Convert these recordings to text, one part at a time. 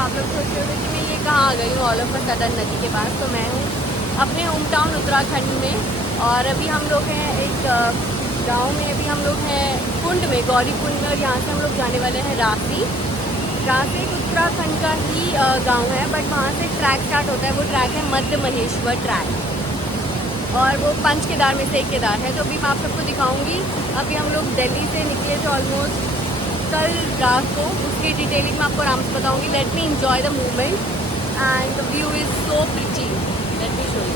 आप लोग सोच रहे होंगे कि मैं ये कहाँ आ गई हूँ ऑल ऑफ सदन नदी के पास। तो मैं हूँ अपने होम टाउन उत्तराखंड में और अभी हम लोग हैं एक गांव में। अभी हम लोग हैं कुंड में, गौरी कुंड में, और यहाँ से हम लोग जाने वाले हैं रासी। रासी एक उत्तराखंड का ही गांव है, बट वहाँ से ट्रैक स्टार्ट होता है। वो ट्रैक है मध्य महेश्वर ट्रैक, और वो 5 केदार में से एक केदार है। तो अभी मैं आप सबको दिखाऊंगी। अभी हम लोग दिल्ली से निकले थे ऑलमोस्ट कल रात को, उसकी डिटेलिंग मैं आपको आराम से बताऊंगी। Let me enjoy the movement and the view is so pretty. Let me show you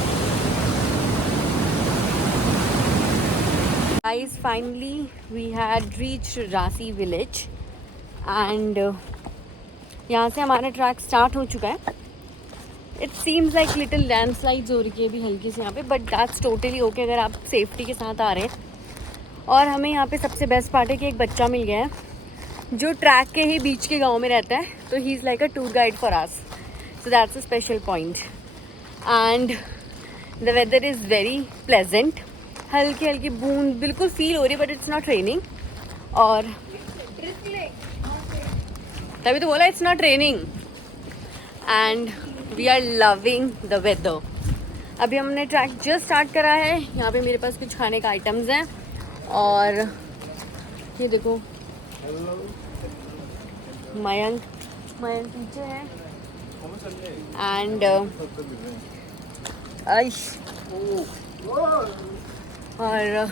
guys. Finally we had reached Rasi village and यहाँ से हमारा ट्रैक स्टार्ट हो चुका है। It seems like little landslides हो रही है अभी हल्की से यहाँ पे, बट दैट्स टोटली ओके अगर आप सेफ्टी के साथ आ रहे हैं। और हमें यहाँ पे सबसे बेस्ट पार्ट है कि एक बच्चा मिल गया है जो ट्रैक के ही बीच के गांव में रहता है, तो he is like a tour guide for us, so that's a special point. And the weather is very pleasant, हल्की हल्की बूंद बिल्कुल फील हो रही है, बट इट्स नॉट रेनिंग। और तभी तो बोला it's not raining and we are loving the weather. अभी हमने ट्रैक जस्ट स्टार्ट करा है। यहाँ पे मेरे पास कुछ खाने का आइटम्स हैं और ये देखो मयंक पीछे है एंड और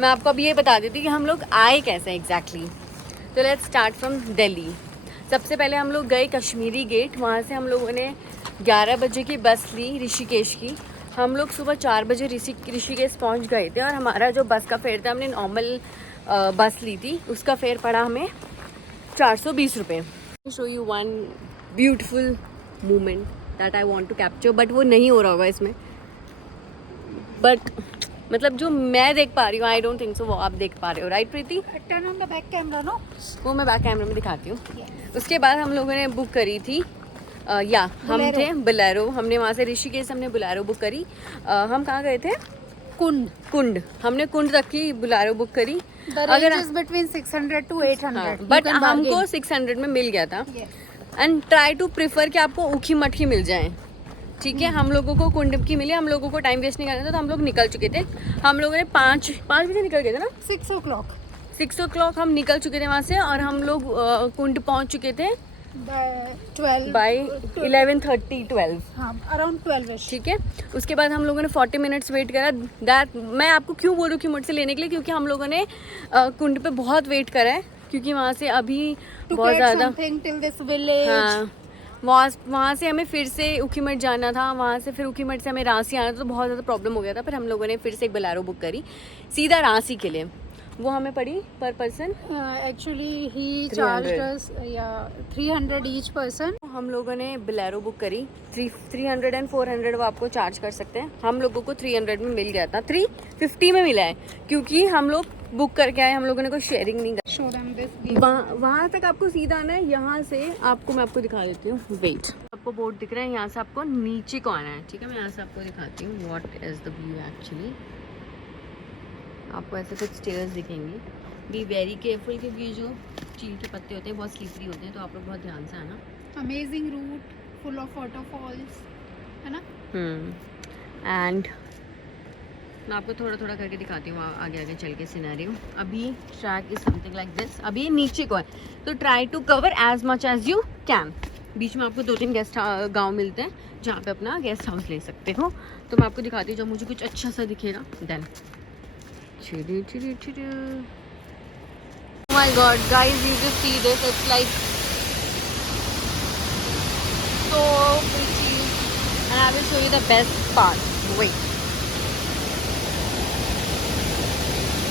मैं आपको अभी ये बता देती कि हम लोग आए कैसे एग्जैक्टली। तो लेट्स स्टार्ट फ्रॉम दिल्ली। सबसे पहले हम लोग गए कश्मीरी गेट। वहाँ से हम लोगों ने 11 बजे की बस ली ऋषिकेश की। हम लोग सुबह 4 बजे ऋषिकेश पहुँच गए थे और हमारा जो बस का फेयर था, हमने नॉर्मल बस ली थी, उसका फेयर पड़ा हमें 420 रुपये। Show you one beautiful moment that I want to capture, but वो नहीं हो रहा होगा इसमें। बट मतलब जो मैं देख पा रही हूँ, आई डोंट थिंक सो वो आप देख पा रहे हो, right Preeti? Turn on the back camera no. वो मैं बैक कैमरा में दिखाती हूँ। उसके बाद हम लोगों ने बुक करी थी हम थे बोलेरो। हमने वहाँ से ऋषिकेश हमने बोलेरो बुक करी। हम कहाँ गए थे? कुंड। हमने कुंड तक की बोलेरो बुक करी। अगर बिटवीन 600 to 800, बट हमको 600 में मिल गया था। एंड ट्राई टू प्रिफर कि आपको ऊखी मटकी मिल जाए, ठीक है। हम लोगों को कुंड की मिली, हम लोगों को टाइम वेस्ट नहीं करना था, तो हम लोग निकल चुके थे। हम लोगों ने 5 बजे निकल गए थे ना, 6 o'clock 6 o'clock हम निकल चुके थे वहाँ से, और हम लोग कुंड पहुँच चुके थे बाय 11:30 12, हाँ अराउंड 12, ठीक है। उसके बाद हम लोगों ने 40 मिनट्स वेट करा। दैट मैं आपको क्यों बोल रही हूँ कि मुझसे लेने के लिए, क्योंकि हम लोगों ने कुंड पे बहुत वेट करा है, क्योंकि वहाँ से अभी बहुत ज़्यादा हाँ वहाँ से हमें फिर से ऊखीमठ जाना था। वहाँ से फिर ऊखीमठ से हमें रांसी आना था, तो बहुत ज़्यादा प्रॉब्लम हो गया था। फिर हम लोगों ने फिर से एक बोलेरो बुक करी सीधा रांसी के लिए। वो हमें पड़ी पर पर्सन एक्चुअली ही चार्ज्ड अस 300 ईच पर्सन। हम लोगों ने बोलेरो बुक करी। 300 and 400 वो आपको चार्ज कर सकते हैं। हम लोगों को 300 में मिल गया था, 350 में मिला है, क्योंकि हम लोग बुक करके आए, हम लोगों ने कोई शेयरिंग नहीं करी। वहाँ तक आपको सीधा आना है। यहाँ से आपको मैं आपको दिखा देती हूँ, वेट, आपको बोर्ड दिख रहा है, यहाँ से आपको नीचे को आना है, ठीक है। मैं यहाँ से आपको दिखाती हूँ what is the view actually. आपको ऐसे कुछ स्टेयर्स दिखेंगे। बी वेरी केयरफुल, क्योंकि जो चील के पत्ते होते हैं बहुत स्लिपरी होते हैं, तो आप लोग बहुत ध्यान से आना। Amazing route full of waterfalls है ना। एंड मैं आपको थोड़ा थोड़ा करके दिखाती हूँ आगे आगे चल के सिनेरियो। अभी track is something like this. अभी नीचे को है, तो try to cover as much as you can. बीच में आपको 2-3 गेस्ट गाँव मिलते हैं जहाँ पे अपना गेस्ट हाउस ले सकते हो। तो मैं आपको दिखाती हूँ जब मुझे कुछ अच्छा सा दिखेगा then. Oh my God, guys, you just see this. It's like so pretty, and I will show you the best part. Wait.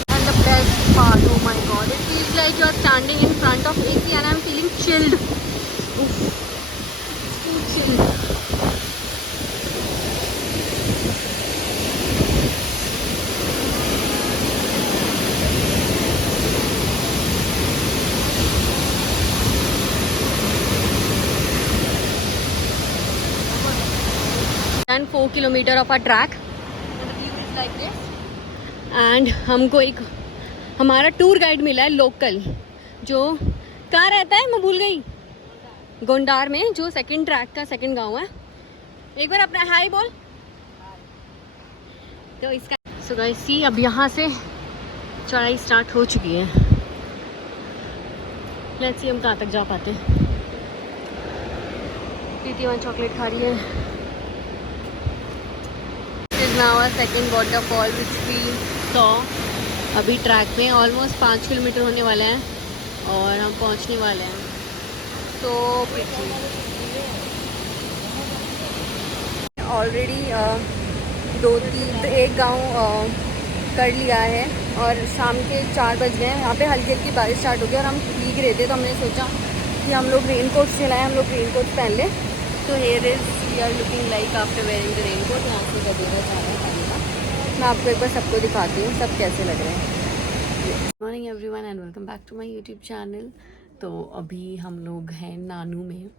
And the best part, oh my God, it feels like you are standing in front of AC, and I'm feeling chilled. Oof. So chilled. And 4 kilometer of our track, and the view is like this. And हमको एक हमारा tour guide मिला है local, जो कहाँ रहता है मैं भूल गई, गोंडार में जो सेकंड ट्रैक का सेकंड गांव है। एक बार अपना हाय बोल। तो इसका सो गाइस सी अब यहाँ से चढ़ाई स्टार्ट हो चुकी है। लेट्स सी हम कहाँ तक जा पाते हैं। प्रीति वहाँ चॉकलेट खा रही है। Is now a second waterfall which we saw. अभी ट्रैक पे ऑलमोस्ट 5 किलोमीटर होने वाले हैं और हम पहुंचने वाले हैं। तो ऑलरेडी 1 गांव कर लिया है और शाम के 4 बज गए हैं। यहाँ पे हल्की हल्की बारिश स्टार्ट हो गई और हम भीग रहे थे, तो हमने सोचा कि हम लोग रेन कोट से लाएँ, हम लोग रेन कोट पहन लें। तो here is we are looking like after wearing the rain coat. यहाँ से गदेरा जा रहा है पानी का। मैं आपको एक बार सबको दिखाती हूँ सब कैसे लग रहे हैं। Good morning everyone and welcome back to my YouTube channel. तो अभी हम लोग हैं नानू में।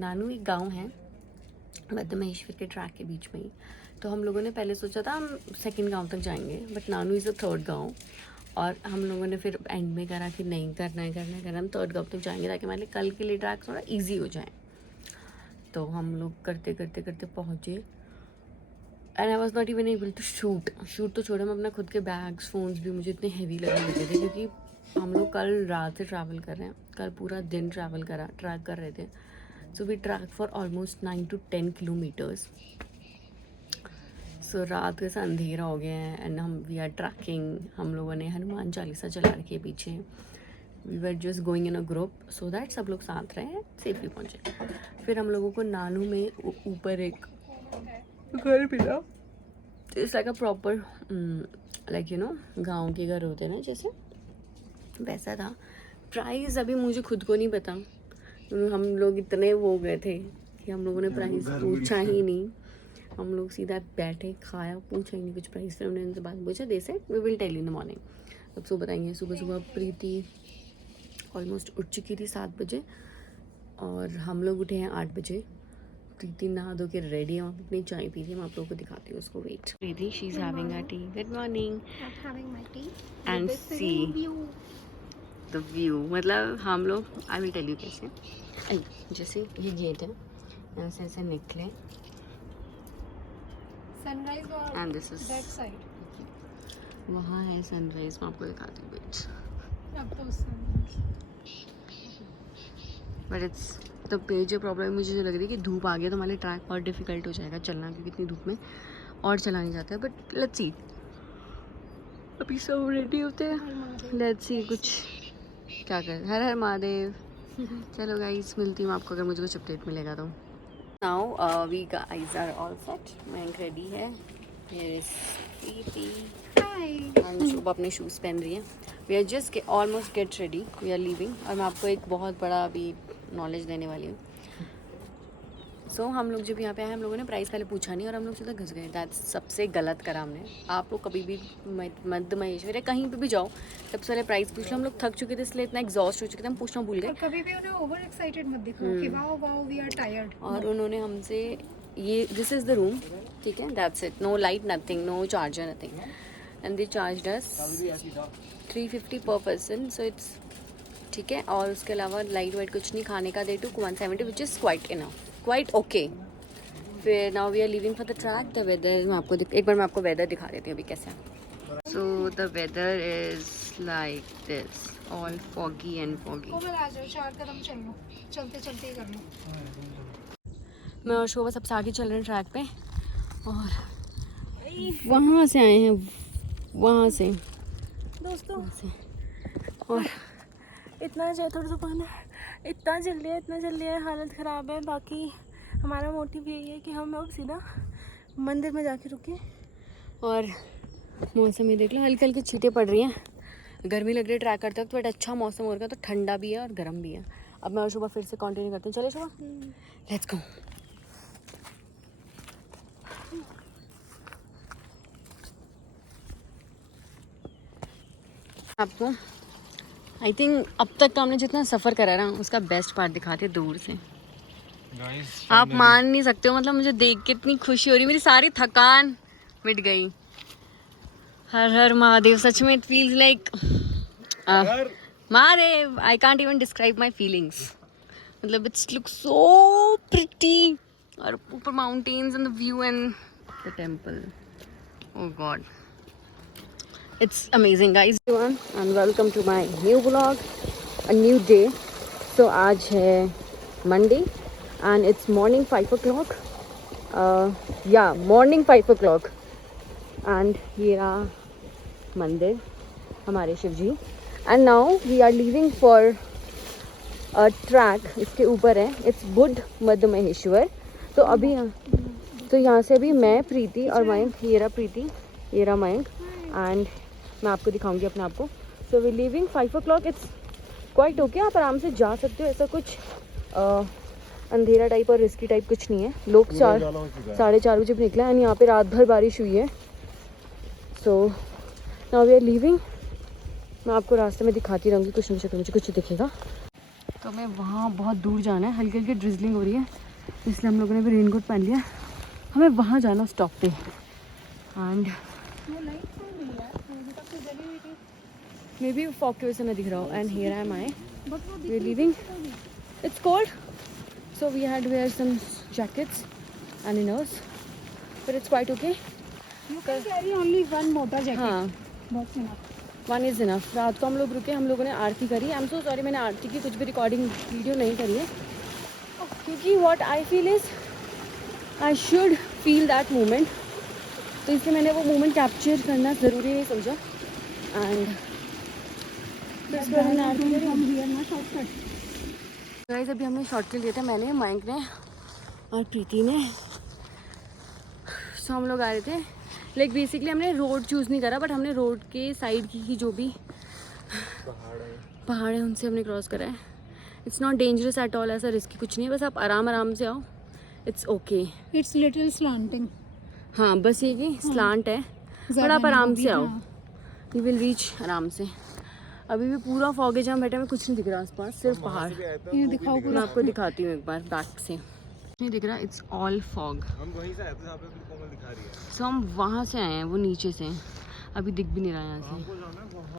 नानू एक गांव है मध्य महेश्वर के ट्रैक के बीच में ही। तो हम लोगों ने पहले सोचा था हम सेकंड गांव तक जाएंगे, but Nanu is the third गांव। और हम लोगों ने फिर एंड में करा कि नहीं करना है हम थर्ड गांव तक जाएंगे ताकि हमारे कल के लिए ट्रैक थोड़ा ईजी हो जाए। तो हम लोग करते पहुँचे and I was not even able to shoot तो छोड़े, मैं अपना खुद के बैग्स फ़ोन्स भी मुझे इतने हैवी लगने लगे थे क्योंकि हम लोग कल रात से ट्रैवल कर रहे हैं। कल पूरा दिन ट्रैक कर रहे थे। So we track for almost 9 to 10 kilometres. सो रात का अंधेरा हो गया है एंड वी आर ट्रैकिंग। हम लोगों ने हनुमान चालीसा चला रखी है पीछे। We were just going in a group so that सब लोग साथ रहे, सेफली पहुँचे। फिर हम लोगों को नानू में ऊपर एक घर मिला। It's like a proper like you know गाँव के घर होते हैं ना जैसे, वैसा था। प्राइस अभी मुझे खुद को नहीं पता, हम लोग इतने वो गए थे कि हम लोगों ने प्राइस पूछा ही नहीं। हम लोग सीधा बैठे, खाया, पूछा ही नहीं कुछ प्राइस। फिर हमने उनसे बात पूछा, they say we will tell in the morning. अब सुबह बताएंगे। सुबह प्रीति ऑलमोस्ट उठ चुकी थी 7 बजे और हम लोग उठे हैं 8 बजे। प्रीति नहा धो के रेडी है, वहाँ अपनी चाय पी रही है। मैं आप लोगों को दिखाती हूँ उसको। Wait, Preeti she is having a tea. Good morning and see the view. मतलब हम लोग आई विल टेल यू कैसे। जैसे ये गेट है, यहाँ से ऐसे निकले sunrise and this is that side. वहाँ है सनराइज। मैं आपको दिखाती हूँ। वेट, अब तो sunrise but it's the major problem मुझे जो लग रही है कि धूप आ गया तो हमारे ट्रैक और डिफिकल्ट हो जाएगा चलना, क्योंकि इतनी धूप में और चला नहीं जाता है। बट लेट्स सी, अभी सब रेडी होते हैं। लेट्स सी कुछ क्या कर। हर हर महादेव। चलो गाइस, मिलती हूँ आपको अगर मुझे कुछ अपडेट मिलेगा तो। Now we guys are all set. Mayank ready है। Here is Preeti. Hi. Anshu अपने शूज़ पहन रही है। We are just almost get ready, we are leaving. और मैं आपको एक बहुत बड़ा अभी नॉलेज देने वाली हूँ। सो हम लोग जब यहाँ पे आए, हम लोगों ने प्राइस पहले पूछा नहीं और हम लोग सीधा घुस गए। दैट्स सबसे गलत करा हमने। आप लोग कभी भी मध्य महेश्वर या कहीं पे भी जाओ, सबसे पहले प्राइस पूछ लो। हम लोग थक चुके थे इसलिए इतना एग्जॉस्ट हो चुके थे, हम पूछना भूल गए। कभी भी उन्हें ओवर एक्साइटेड मत दिखो कि wow wow we are tired. और उन्होंने हमसे ये दिस इज़ द रूम, ठीक है, that's it, no light nothing, no charger nothing, and they charge us 350 per person. So it's ठीक है। और उसके अलावा लाइट वाइट कुछ नहीं, खाने का they took 170 which is quite enough, quite okay. फिर now we are leaving for the track. The weather मैं आपको एक बार मैं आपको वेदर दिखा देती हूँ अभी कैसा है। So the weather is like this, all foggy and foggy. Komal आ जाओ, 4 कदम चल लो, चलते चलते ही कर लो। मैं और शोभा सबसे आगे चल रहे हैं ट्रैक पे और वहाँ से आए हैं, वहाँ से दोस्तों से। और इतना थोड़ा सा पाना, इतना जल्दी है, हालत ख़राब है। बाकी हमारा मोटिव यही है कि हम लोग सीधा मंदिर में जाके रुके। और मौसम ये देख लो, हल्की हल्की छींटें पड़ रही हैं। गर्मी लग रही है ट्रैक करते वक्त, बट अच्छा मौसम हो रहा है, तो ठंडा भी है और गर्म भी है। अब मैं और शोभा फिर से कंटिन्यू करते हैं। चले शोभा, लेट्स गो। आपको आई थिंक अब तक का हमने जितना सफ़र करा ना, उसका बेस्ट पार्ट दिखाते हैं दूर से। आप मान नहीं सकते हो, मतलब मुझे देख के इतनी खुशी हो रही, मेरी सारी थकान मिट गई। हर हर महादेव। सच में it feels like Mahadev. I can't even describe my feelings. मतलब इट्स लुक सो प्रिटी, और ऊपर mountains and the view and the temple. Oh God, it's amazing guys everyone and welcome to my new vlog, a new day. So आज है Monday and it's morning 5 o'clock. Morning 5 o'clock and ये रहा मंदिर हमारे शिव जी. And now we are leaving for a track. इसके ऊपर है, it's Buddha मध्य महेश्वर. तो अभी तो यहाँ से अभी मैं, प्रीति और मयंक, ये रहा प्रीति, ये रहा मयंक, एंड मैं आपको दिखाऊंगी अपने आप को. So we living 5 o'clock. It's quite okay, आप आराम से जा सकते हो. ऐसा कुछ अंधेरा टाइप और रिस्की टाइप कुछ नहीं है. लोग 4:30 बजे निकला है एंड यहाँ पे रात भर बारिश हुई है. So now we are living. मैं आपको रास्ते में दिखाती रहूँगी, कुछ नहीं मुझे कुछ दिखेगा. तो हमें वहाँ बहुत दूर जाना है, हल्की हल्की ड्रिजलिंग हो रही है, इसलिए हम लोगों ने भी रेनकोट पहन लिया. हमें वहाँ जाना स्टॉप पे. एंड मे बी फॉग की वजह से मैं दिख रहा हूँ. And here I am I, we are leaving. It's cold, so we had wear some jackets and inners, but it's quite okay. You can carry only one motor jacket. हाँ, That's enough. 1 is enough. रात को हम लोग रुके, हम लोगों ने आरती करी. आई एम सो सॉरी, मैंने आरती की कुछ भी रिकॉर्डिंग वीडियो नहीं करी है, क्योंकि what I feel is I should feel that moment. तो इसलिए मैंने वो मोमेंट कैप्चर करना ज़रूरी है समझा. एंड गाइस अभी हमने शॉर्टकट लिया था, मैंने, मयंक ने और प्रीति ने. सो हम लोग आ रहे थे, लाइक बेसिकली हमने रोड चूज़ नहीं करा, बट हमने रोड के साइड की जो भी पहाड़ है उनसे हमने क्रॉस करा है. It's not dangerous at all, ऐसा रिस्की कुछ नहीं है, बस आप आराम आराम से आओ. It's okay. It's little slanting. हाँ, बस ये कि स्लांट है, बट आप आराम से आओ, यू विल रीच आराम से. अभी भी पूरा फॉग है, जहाँ बैठे में कुछ नहीं दिख रहा आसपास, सिर्फ पहाड़. ये दिखाओ मैं पूरा. आपको दिखाती हूँ एक बार बैक से. नहीं दिख रहा, इट्स ऑल फॉग. हम वहीं से आए थे जहाँ पे कोमल दिखा रही है. सो हम वहाँ से आए हैं, वो नीचे से, अभी दिख भी नहीं रहा यहाँ से. हमको जाना है वहाँ.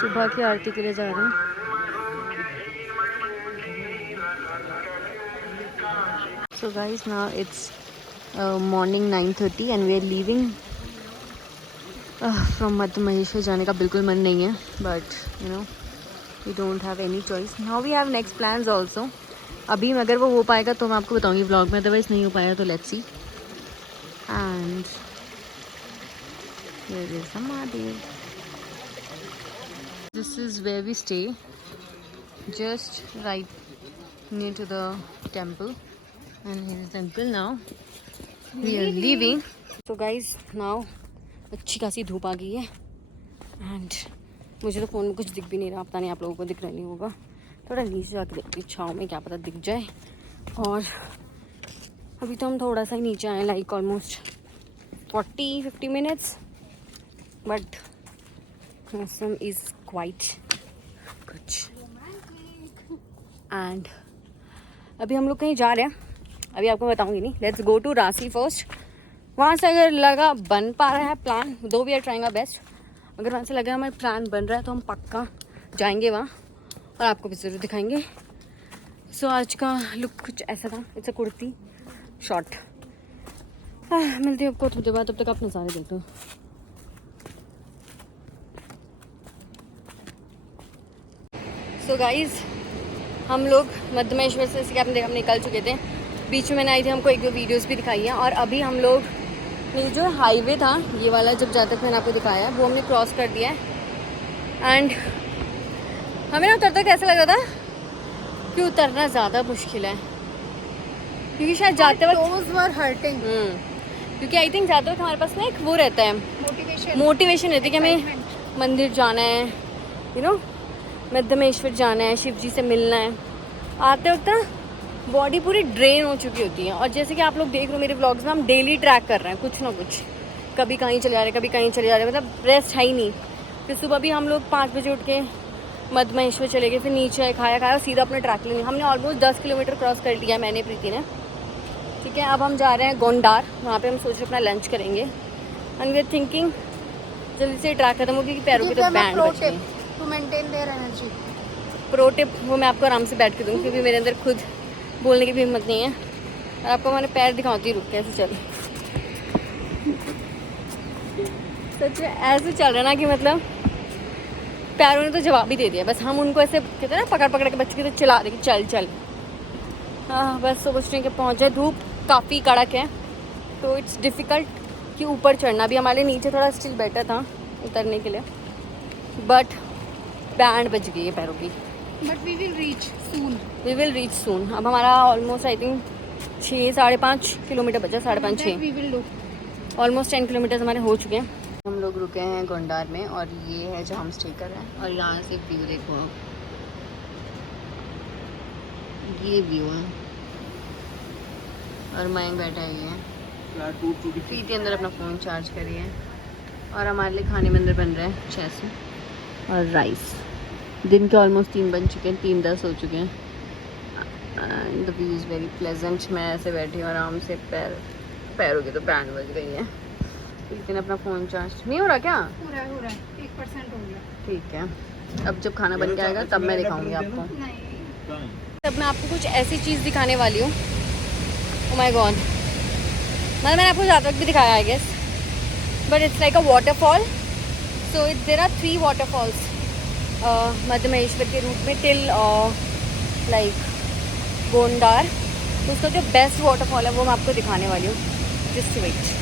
सुबह की आरती के लिए जा रहे हैं. So guys now it's morning 9:30 and we are leaving from Madhmaheshwar. जाने का बिल्कुल मन नहीं है, but you know we don't have any choice. Now we have next plans also. अभी अगर वो हो पाएगा तो मैं आपको बताऊंगी व्लॉग में, अदरवाइज नहीं हो पाया तो let's see. And here is Mahadev. This is where we stay, just right near to the temple, and here is the uncle. Now we are leaving. So guys, now अच्छी खासी धूप आ गई है एंड मुझे तो फ़ोन में कुछ दिख भी नहीं रहा. पता नहीं आप लोगों को दिख रहा नहीं होगा. थोड़ा नीचे जाकर देखती हूँ छाँव में, क्या पता दिख जाए. और अभी तो हम थोड़ा सा ही नीचे आए, लाइक ऑलमोस्ट 40-50 minutes, बट मौसम इज़ क्वाइट गुड. एंड अभी हम लोग कहीं जा रहे हैं, अभी आपको बताऊंगी नहीं. Let's go to Ranchi first. वहाँ से अगर लगा बन पा रहा है प्लान, दो we are trying our best. अगर वहाँ से लगा हमारा प्लान बन रहा है तो हम पक्का जाएंगे वहाँ और आपको भी ज़रूर दिखाएंगे. सो आज का लुक कुछ ऐसा था. It's a kurti short. मिलती हूँ आपको थोड़ी देर बाद, तब तक आप नज़ारे देख लो. सो गाइज़ हम लोग मध्य महेश्वर से जैसे कि आपने देखा हम निकल चुके थे. बीच में मैंने आई थी, हमको एक दो वीडियोस भी दिखाई हैं. और अभी हम लोग ये जो हाईवे था ये वाला, जब जहाँ तक मैंने आपको दिखाया है, वो हमने क्रॉस कर दिया है. एंड हमें ना उतरता कैसा लग रहा था कि उतरना ज़्यादा मुश्किल है, क्योंकि शायद जाते वक्त क्योंकि आई थिंक जाते वक्त हमारे पास ना एक वो रहता है, मोटिवेशन रहती है कि हमें मंदिर जाना है, यू नो, मध्यमेश्वर जाना है, शिव जी से मिलना है। आते वक्त ना बॉडी पूरी ड्रेन हो चुकी होती है। और जैसे कि आप लोग देख रहे हो मेरे व्लॉग्स में, हम डेली ट्रैक कर रहे हैं कुछ ना कुछ, कभी कहीं चले जा रहे हैं, कभी कहीं चले जा रहे हैं, मतलब रेस्ट है ही नहीं। फिर सुबह भी हम लोग 5 बजे उठ के मध्यमेश्वर चले गए, फिर नीचे आए, खाया सीधा अपने ट्रैक लेंगे। हमने ऑलमोस्ट 10 किलोमीटर क्रॉस कर लिया, मैंने, प्रीति ने। ठीक है, अब हम जा रहे हैं गोंडार, वहाँ पे हम सोच रहे अपना लंच करेंगे। एंड वी आर थिंकिंग जल्दी से ट्रैक खत्म हो, क्योंकि पैरों की तो बैंड बच गई। To maintain their energy. Pro tip वो मैं आपको आराम से बैठ के दूँगी, क्योंकि मेरे अंदर खुद बोलने की भी हिम्मत नहीं है। और आपको मैंने पैर दिखाती, रुक के ऐसे चल, सच में ऐसे चल रहा है ना कि मतलब पैरों ने तो जवाब ही दे दिया। बस हम उनको ऐसे कहते हैं ना, पकड़ पकड़ के बच्चों की तो चला रहे कि चल चल। हाँ, बस सोच रहे कि पहुँच जाए। धूप काफ़ी कड़क है, तो इट्स डिफ़िकल्ट कि ऊपर चढ़ना भी। हमारे नीचे थोड़ा स्टिल बेटर था उतरने के लिए, बट बैंड बज गई है पैरों की। But we will reach soon. We will reach soon. अब हमारा ऑलमोस्ट आई थिंक 6-5.5 किलोमीटर बचा, 5.5-6। We will do. Almost 10 kilometres हमारे हो चुके हैं। हम लोग रुके हैं गोंडार में, और ये है जहाँ हम स्टे कर रहे हैं। और यहाँ से व्यू देखो, ये व्यू है। और मयंक बैठा ही है, प्रीति अंदर अपना फ़ोन चार्ज करी है। और हमारे लिए खाने में अंदर बन रहा है 600 और राइस। दिन के ऑलमोस्ट 3 बज चुके हैं, 3:10 हो चुके हैं। And the view is very pleasant. मैं ऐसे बैठी हूँ आराम से, पैरों की तो बैंड बज गई है। लेकिन अपना फ़ोन चार्ज नहीं हो रहा क्या? हो रहा है 1% हो गया। ठीक है, अब जब खाना बन के आएगा तब मैं दिखाऊंगी आपको। नहीं, तब मैं आपको कुछ ऐसी चीज़ दिखाने वाली हूँ। ओह माय गॉड, मतलब मैंने आपको ज़्यादा भी दिखाया I guess, but it's like a waterfall. So there are 3 waterfalls Madhmaheshwar के रूट में टिल लाइक गोंडार। तो उसका जो बेस्ट वाटरफॉल है वो मैं आपको दिखाने वाली हूँ। Just wait.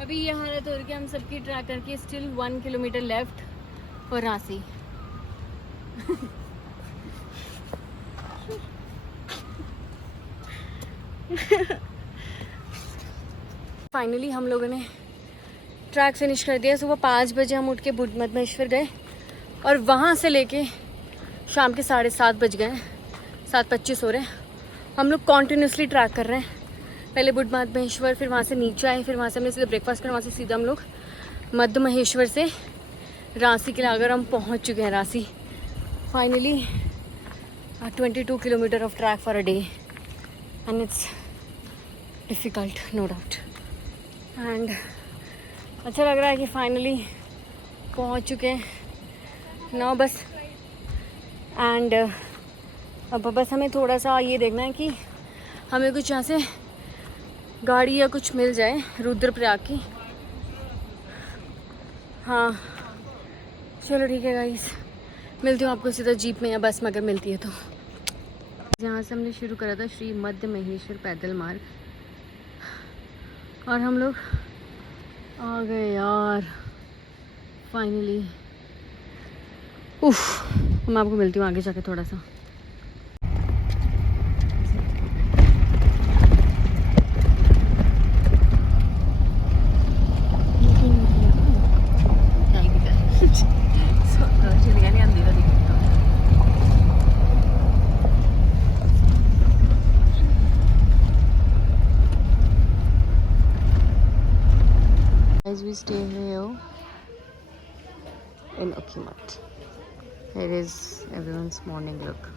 अभी ये हालत हो रही है, हम सबकी ट्रैक करके स्टिल 1 किलोमीटर लेफ्ट और रांसी। फाइनली हम लोगों ने ट्रैक फिनिश कर दिया। सुबह 5 बजे हम उठ के मध्यमेश्वर गए, और वहाँ से लेके शाम के 7:30 बज गए, 7:25 हो रहे हैं। हम लोग कॉन्टीन्यूसली ट्रैक कर रहे हैं। पहले मध्यमेश्वर, फिर वहाँ से नीचे आए, फिर वहाँ से हमने सीधा ब्रेकफास्ट कर, वहाँ से सीधा हम लोग मध्यमेश्वर से रांसी के लिए अगर हम पहुँच चुके हैं। Ransi finally 22 kilometre off track for a day, and it's difficult no doubt. And अच्छा लग रहा है कि फाइनली पहुँच चुके हैं ना बस। एंड अब बस हमें थोड़ा सा ये देखना है कि हमें कुछ यहाँ से गाड़ी या कुछ मिल जाए रुद्रप्रयाग की। हाँ चलो ठीक है गाइस, मिलती हूँ आपको सीधा जीप में या बस में अगर मिलती है तो। यहाँ से हमने शुरू करा था श्री मध्यमेश्वर पैदल मार्ग, और हम लोग आ गए यार फाइनली। उफ, मैं आपको मिलती हूँ आगे जाके थोड़ा सा। As we stay here in Okimat, here is everyone's morning look.